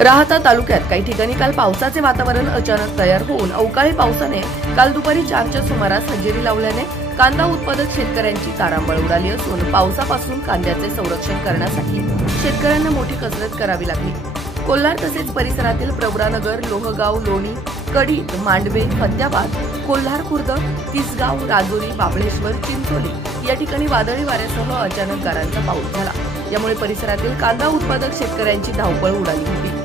राहाता तालुक्यात काही ठिकाणी काल पावसाचे वातावरण अचानक तयार होऊन अवकाळी पावसाने काल दुपारी 4च्या सुमारास हजेरी लावल्याने कांदा उत्पादक शेतकऱ्यांची तारांबळ उडाली असून पावसापासून कांद्याचे संरक्षण करण्यासाठी शेतकऱ्यांना मोठी कसरत करावी लागली। कोल्हार तसेच परिसरातील प्रवरानगर, लोहगाव, लोणी, कडी, मांडवे, फत्याबाद, कोल्हार खुर्द, तिसगाव, राजुरी, बाबळेश्वर, चिंचोली या ठिकाणी वादळी वाऱ्यासह अचानक गारांचा पाऊस झाला। यामुळे परिसरातील कांदा उत्पादक शेतकऱ्यांची धावपळ उडाली होती।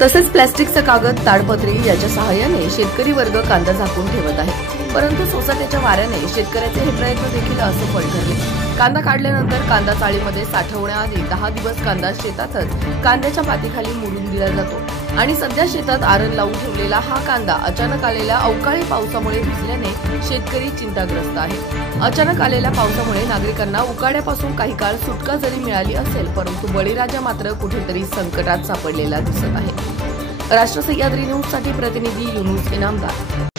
तसेच प्लास्टिकचा कागद, ताडपत्री याच्या सहाय्याने शेतकरी वर्ग कांदा झाकून ठेवत आहे। परंतु सोसाट्याच्या वाऱ्याने शेतकऱ्याचे हे प्रयत्न देखील असफल ठरले। कांदा काढल्यानंतर कांदा चाळीमध्ये साठवण्याआधी 10 दिवस कांदा शेतातच कांद्याच्या पातीखाली मुरून दिला जातो आणि सध्या शेतात आरण लावून ठेवलेला हा कांदा अचानक आलेल्या अवकाळी पावसामुळे भिजल्याने शेतकरी चिंताग्रस्त आहे। अचानक आलेल्या पावसामुळे नागरिकांना उकाड्यापासून काही काळ सुटका जरी मिळाली असेल, परंतु बळीराजा मात्र कुठेतरी संकटात सापडलेला दिसत आहे। राष्ट्र सह्याद्री न्यूज साठी प्रतिनिधी युनुस इनामदार।